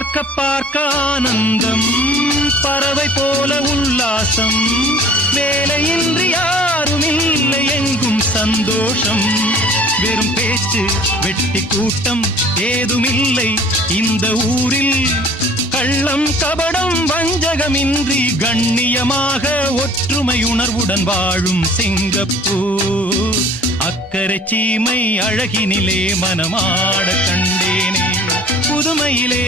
பார்க்க பார்க்க ஆனந்தம், பறவை போல உல்லாசம், வேலையின்றி யாரும் இல்லை எங்கும் சந்தோஷம். வெறும் பேச்சு வெட்டி கூட்டம் ஏதுமில்லை இந்த ஊரில். கள்ளம் கபடம் வஞ்சகமின்றி கண்ணியமாக ஒற்றுமை உணர்வுடன் வாழும் சிங்கப்பூர். அக்கரை சீமை அழகினிலே மனமாட கண்டேனே புதுமையிலே